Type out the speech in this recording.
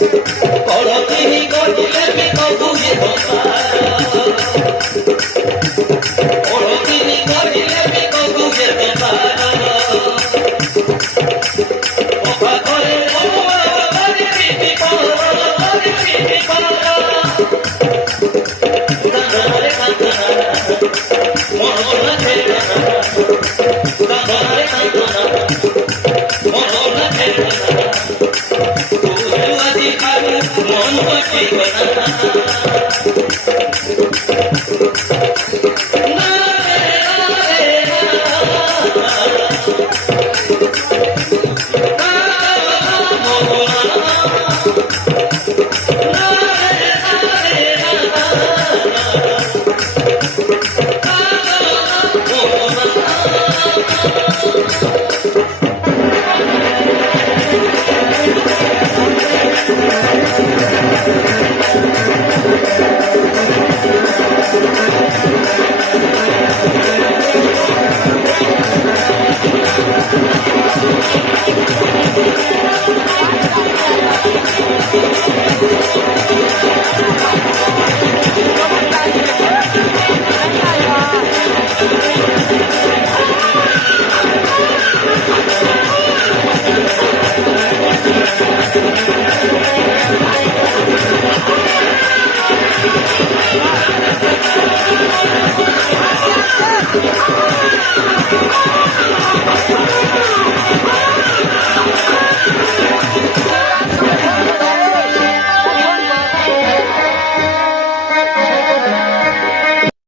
কলকিনি করিলে কি কবুয়ে কলকিনি করিলে কি কবুয়ে অপা করে করে পিপি কান্দরে কান্দনা মরনা ছেড়া কান্দরে কান্দনা মরনা ছেড়া মন ঠিক না